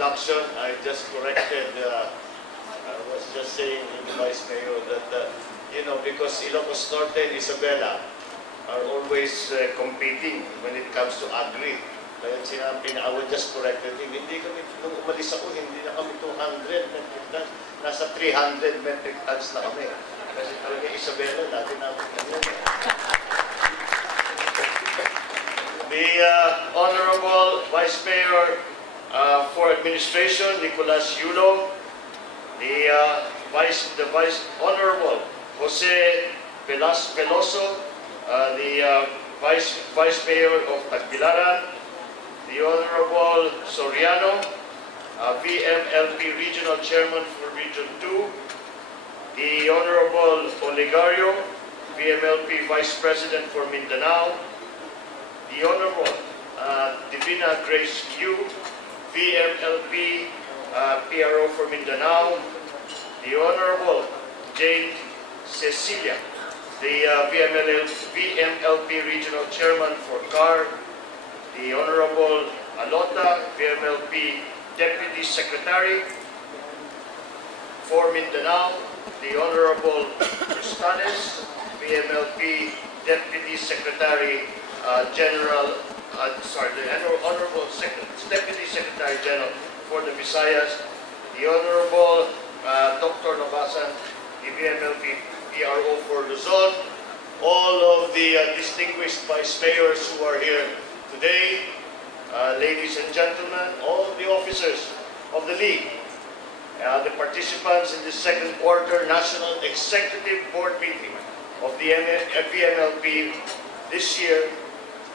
introduction. I just corrected, I was just saying to the Vice Mayor that, you know, because Ilocos Norte and Isabela are always competing when it comes to agri. Kaya sinabi na, I would just corrected him. Hindi kami, nung umalis ako, hindi na kami 200 metric tons. Nasa 300 metric tons na kami. Kasi talaga Isabela, dati namin ganyan. The Honorable Vice Mayor for Administration, Nicolas Yulo, the Vice Honorable Jose Veloso, the Vice Mayor of Tagbilaran, the Honorable Soriano, VMLP Regional Chairman for Region 2, the Honorable Olegario, VMLP Vice President for Mindanao, the Honorable Divina Grace Yu, VMLP PRO for Mindanao, the Honorable Jane Cecilia, the VMLP Regional Chairman for CAR, the Honorable Alota, VMLP Deputy Secretary for Mindanao, the Honorable Cristales, VMLP Deputy Secretary General, the Honorable Deputy Secretary General for the Visayas, the Honorable Dr. Novasan, the VMLP PRO for Luzon, all of the distinguished Vice Mayors who are here today, ladies and gentlemen, all the officers of the League, the participants in the second quarter National Executive Board meeting of the VMLP this year,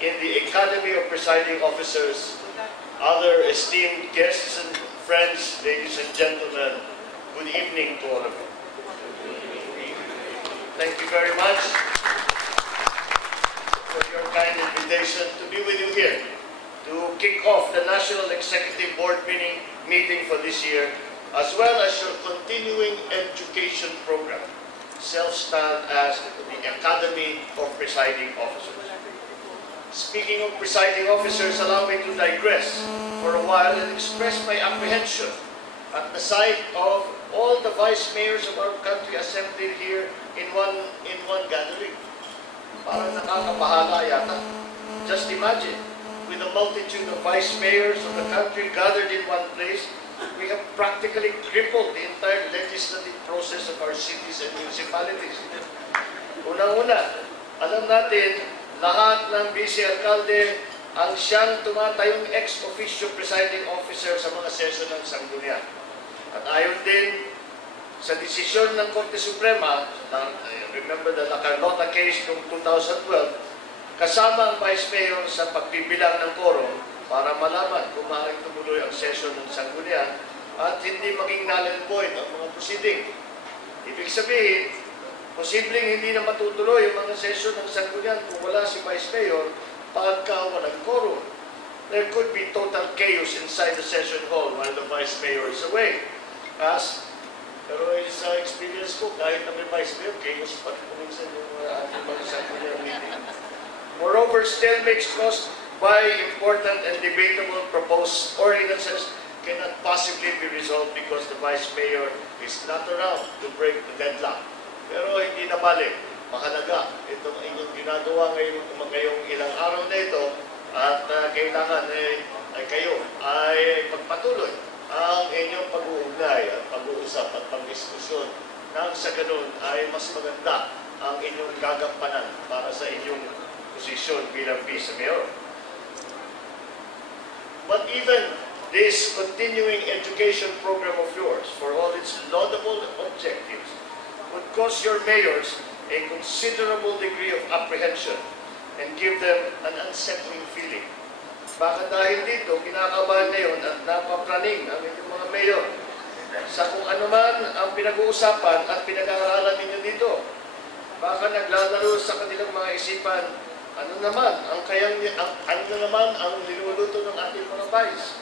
in the Academy of Presiding Officers, other esteemed guests and friends, ladies and gentlemen, good evening to all of you. Thank you very much for your kind invitation to be with you here to kick off the National Executive Board meeting for this year, as well as your continuing education program, self-styled as the Academy of Presiding Officers. Speaking of presiding officers, allow me to digress for a while and express my apprehension at the sight of all the vice mayors of our country assembled here in one gathering. Parang nakakabahala yata. Just imagine, with a multitude of vice mayors of the country gathered in one place, we have practically crippled the entire legislative process of our cities and municipalities. Unang-una, alam natin, lahat ng vice-alkalde ang siyang tumatayong ex-officio presiding officer sa mga session ng Sangguniang. At ayon din sa desisyon ng Korte Suprema, remember the La Carlota case noong 2012, kasama ang Vice Mayor sa pagbibilang ng quorum para malaman kung maaaring tumuloy ang session ng Sangguniang at hindi maging null and void ang mga proceeding. Ibig sabihin, posibleng hindi na matutuloy ang mga session ng Sangguniang kung wala si Vice Mayor pagka walang quorum. There could be total chaos inside the session hall while the Vice Mayor is away. Pero sa experience ko, kahit na may Vice Mayor, chaos pa rin kuminsan yung ating mga Sangguniang meeting. Moreover, stalemates caused by important and debatable proposed ordinances cannot possibly be resolved because the Vice Mayor is not around to break the deadlock. Pero hindi na balik. Mahalaga itong inyong ginagawa ngayong ilang araw na ito at kailangan kayo ay pagpatuloy ang inyong pag-uugnay at pag-uusap at pag-diskusyon nang sa ganun ay mas maganda ang inyong gagampanan para sa inyong posisyon bilang Vice Mayor. But even this continuing education program of yours, for all its laudable objectives, would cause your mayors a considerable degree of apprehension and give them an unsettling feeling. Bakit dahil dito, kinakabahan ngayon at napapraning ang inyong mga mayor sa kung ano man ang pinag-uusapan at pinag-aaralan ninyo dito. Baka naglalaro sa kanilang mga isipan, ano naman ang niluluto ng ating mga vice.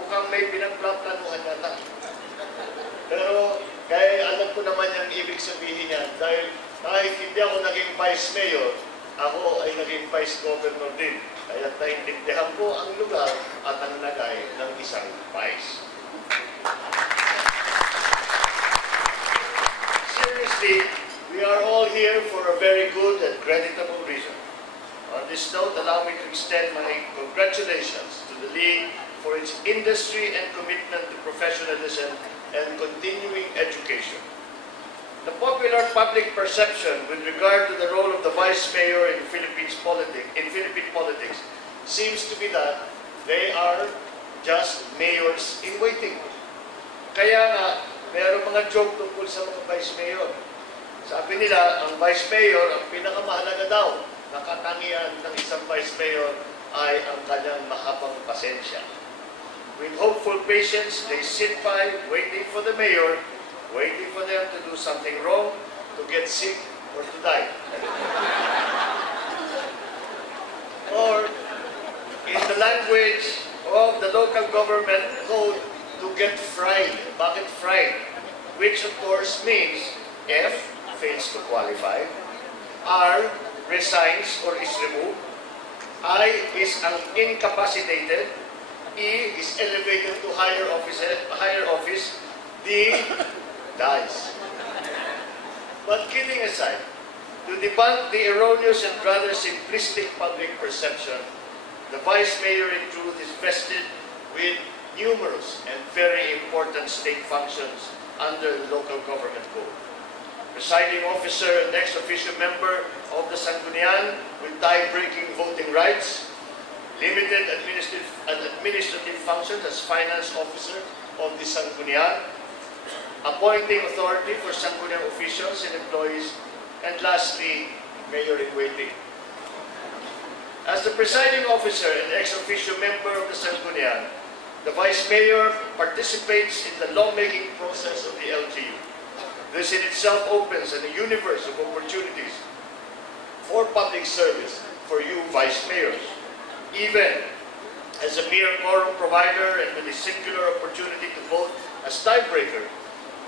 Mukhang may pinagplaplanuhan yata. Pero kaya alam ko naman yung ibig sabihin niya dahil kahit hindi ako naging vice mayor, ako ay naging vice governor din. Kaya naintindihan ko ang lugar at ang lagay ng isang vice. here for a very good and creditable reason. On this note, allow me to extend my congratulations to the League for its industry and commitment to professionalism and continuing education. The popular public perception with regard to the role of the Vice Mayor in Philippine politics seems to be that they are just mayors in waiting. Kaya nga, mayroong mga joke tungkol sa mga Vice Mayor. Sabi nila, ang Vice Mayor, ang pinakamahalaga daw na katangian ng isang Vice Mayor ay ang kanyang mahabang pasensya. With hopeful patience, they sit by, waiting for the Mayor, waiting for them to do something wrong, to get sick, or to die. Or, in the language of the local government code, to get fried. Bakit fried? Which of course means F, fails to qualify, R, resigns or is removed, I is incapacitated, E is elevated to higher office, D dies. But kidding aside, to debunk the erroneous and rather simplistic public perception, the Vice Mayor in truth is vested with numerous and very important state functions under the local government code. Presiding officer and ex officio member of the Sangguniang with tie-breaking voting rights, limited administrative functions as finance officer of the Sangguniang, appointing authority for Sangguniang officials and employees, and lastly, mayor in waiting. As the presiding officer and ex officio member of the Sangguniang, the Vice Mayor participates in the lawmaking process of the LGU. This in itself opens a universe of opportunities for public service for you Vice Mayors. Even as a mere quorum provider and with a singular opportunity to vote as tiebreaker,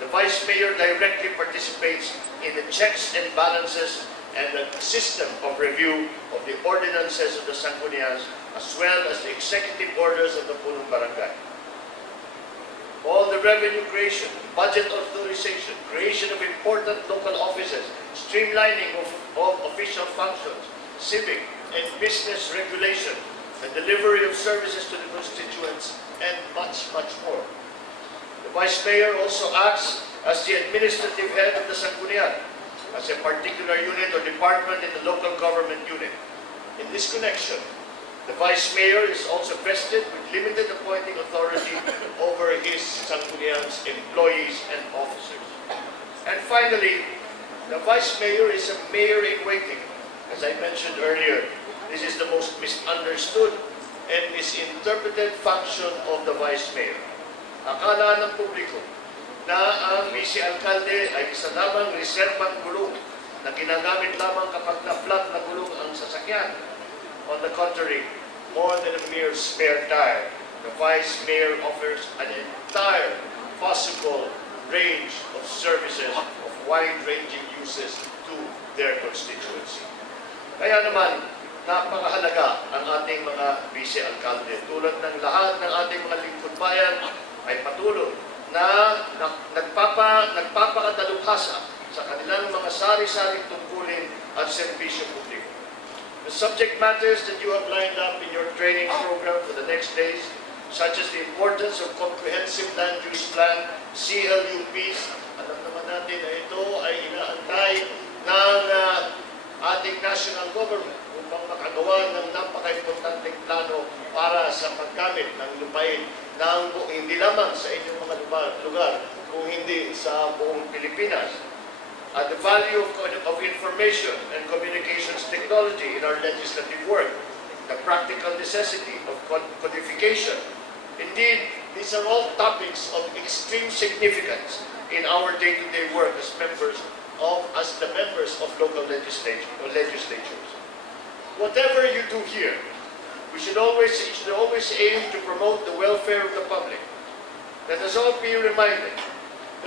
the Vice Mayor directly participates in the checks and balances and the system of review of the ordinances of the Sangguniang as well as the executive orders of the Punong Barangay. All the revenue creation, budget authorization, creation of important local offices, streamlining of official functions, civic and business regulation, the delivery of services to the constituents, and much, much more. The Vice Mayor also acts as the administrative head of the Sangguniang, as a particular unit or department in the local government unit. In this connection, the Vice Mayor is also vested with limited appointing authority over his Sangguniang's employees and officers. And finally, the Vice Mayor is a mayor in waiting. As I mentioned earlier, this is the most misunderstood and misinterpreted function of the Vice Mayor. Akala ng publiko na ang vice-alkalde ay isa lamang reserbang gulong na ginagamit lamang kapag na-flat na gulong ang sasakyan. On the contrary, more than a mere spare tire, the Vice Mayor offers an entire possible range of services of wide-ranging uses to their constituency. Kaya naman, napakahalaga ang ating mga vice-alkalde. Tulad ng lahat ng ating mga lingkod bayan ay patuloy na nagpapakadalubhasa sa kanilang mga sari-saring tungkulin at serbisyo publiko. The subject matters that you have lined up in your training program for the next days, such as the importance of comprehensive land use plan, CLUPs, alam naman natin na ito ay inaantay ng ating national government upang makagawa ng napaka-importanteng plano para sa paggamit ng lupain ng hindi lamang sa inyong mga lugar, kung hindi sa buong Pilipinas. At the value of information and communications technology in our legislative work, the practical necessity of codification. Indeed, these are all topics of extreme significance in our day-to-day work as the members of local legislatures. Whatever you do here, you should always aim to promote the welfare of the public. Let us all be reminded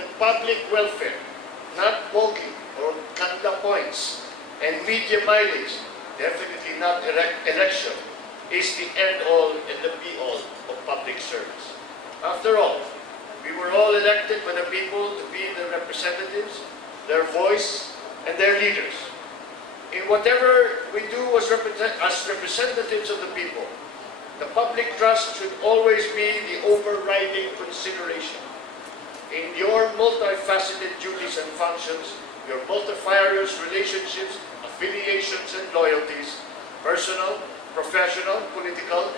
that public welfare, not bulky or kanda points and media mileage, definitely not election, is the end-all and the be-all of public service. After all, we were all elected by the people to be their representatives, their voice, and their leaders. In whatever we do as representatives of the people, the public trust should always be the overriding consideration. In your multifaceted duties and functions, your multifarious relationships, affiliations, and loyalties, personal, professional, political,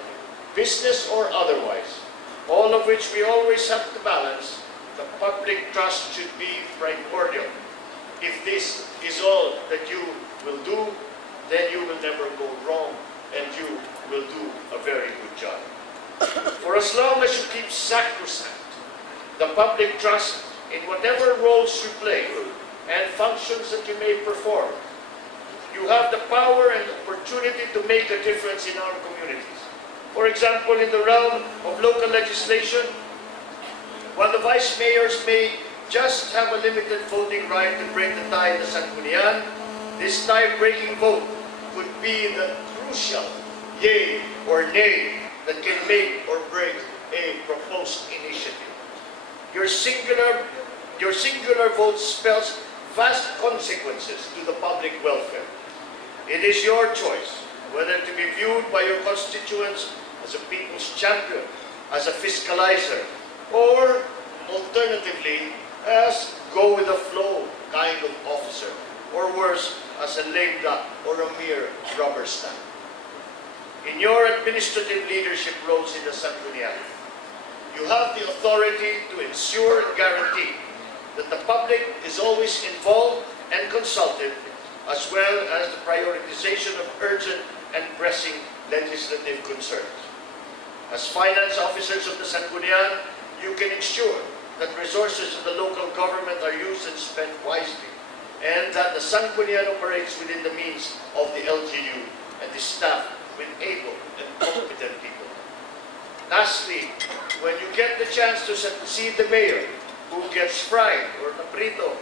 business, or otherwise, all of which we always have to balance, the public trust should be primordial. If this is all that you will do, then you will never go wrong, and you will do a very good job. For as long as you keep sacrosanct the public trust in whatever roles you play and functions that you may perform, you have the power and opportunity to make a difference in our communities. For example, in the realm of local legislation, while the vice mayors may just have a limited voting right to break the tie in the Sangguniang, this tie-breaking vote could be the crucial yea or nay that can make or break a proposed initiative. Your singular vote spells vast consequences to the public welfare. It is your choice whether to be viewed by your constituents as a people's champion, as a fiscalizer, or alternatively, as go-with-the-flow kind of officer, or worse, as a lame duck or a mere rubber stamp. In your administrative leadership roles in the Sangguniang, you have the authority to ensure and guarantee that the public is always involved and consulted, as well as the prioritization of urgent and pressing legislative concerns. As finance officers of the Sangguniang, you can ensure that resources of the local government are used and spent wisely, and that the Sangguniang operates within the means of the LGU and is staffed with able and competent people. Lastly, when you get the chance to succeed the mayor who gets fried or naprito,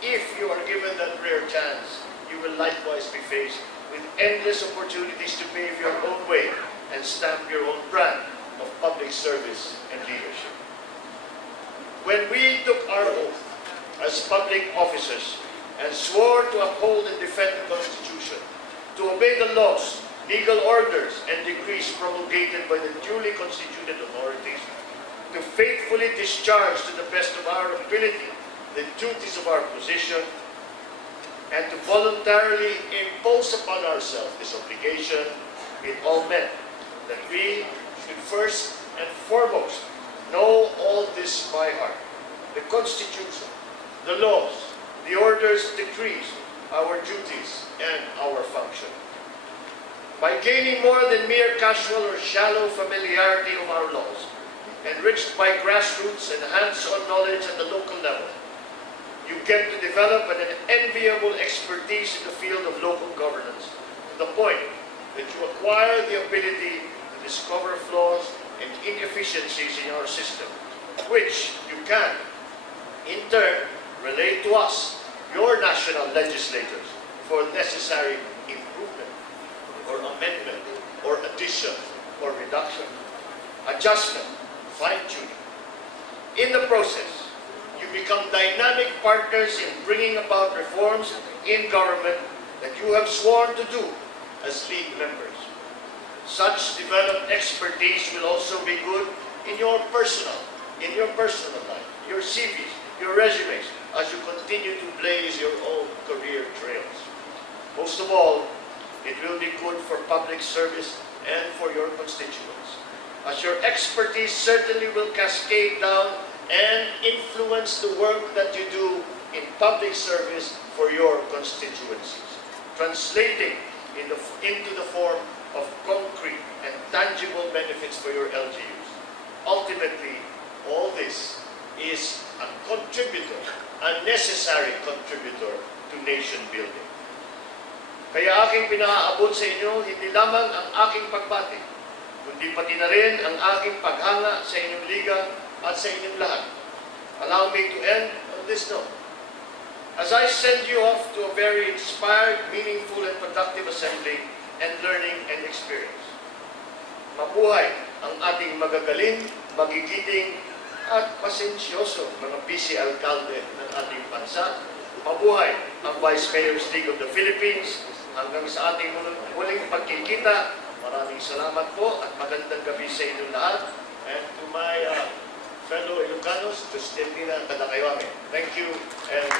if you are given that rare chance, you will likewise be faced with endless opportunities to pave your own way and stamp your own brand of public service and leadership. When we took our oath as public officers and swore to uphold and defend the Constitution, to obey the laws, legal orders, and decrees promulgated by the duly constituted authorities, to faithfully discharge to the best of our ability the duties of our position, and to voluntarily impose upon ourselves this obligation, it all meant that we should first and foremost know all this by heart: the Constitution, the laws, the orders, decrees, our duties, and our function. By gaining more than mere casual or shallow familiarity of our laws, enriched by grassroots and hands-on knowledge at the local level, you get to develop an enviable expertise in the field of local governance, to the point that you acquire the ability to discover flaws and inefficiencies in our system, which you can, in turn, relate to us, your national legislators, for necessary improvement, or amendment, or addition, or reduction, adjustment, fine-tuning. In the process, you become dynamic partners in bringing about reforms in government that you have sworn to do as league members. Such developed expertise will also be good in your personal life, your CVs, your resumes, as you continue to blaze your own career trails. Most of all, it will be good for public service and for your constituents, as your expertise certainly will cascade down and influence the work that you do in public service for your constituencies, translating into the form of concrete and tangible benefits for your LGUs. Ultimately, all this is a contributor, a necessary contributor to nation building. Kaya aking pinaaabot sa inyo hindi lamang ang aking pagbati, kundi pati na rin ang aking paghanga sa inyong liga at sa inyong lahat. Allow me to end on this note. As I send you off to a very inspired, meaningful, and productive assembly and learning and experience, mabuhay ang ating magagaling, magigiting, at pasensyoso mga busy alkalde ng ating bansa. Mabuhay ang Vice Mayor's League of the Philippines. Hanggang sa ating muling pagkikita, maraming salamat po at magandang gabi sa inyo lahat. And to my fellow Ilocanos, Justin Tina, Thank you and